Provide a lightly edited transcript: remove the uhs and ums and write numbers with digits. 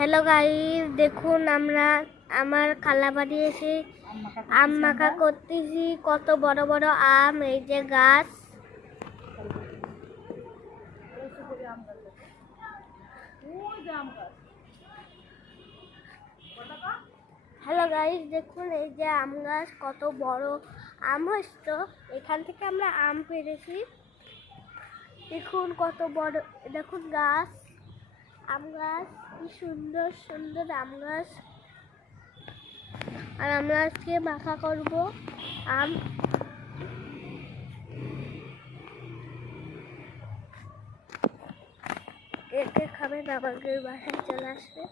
Hello guys, দেখুন আমরা আমার খালা বাড়ি এসে আম মাখা করতেছি। কত বড় বড় আম, এই যে গাছ। হ্যালো গাইস, দেখুন এই যে আম গাছ, কত বড় আম হয়েছে। এখান থেকে আমরা আম পেড়েছি। দেখুন কত বড়, দেখুন গাছ, আম গাছ, কি সুন্দর সুন্দর আম গাছ। আর আমরা আজকে মাখা করব আম। কে কে খাবেন আমাদের বাসায় চলে আসবে।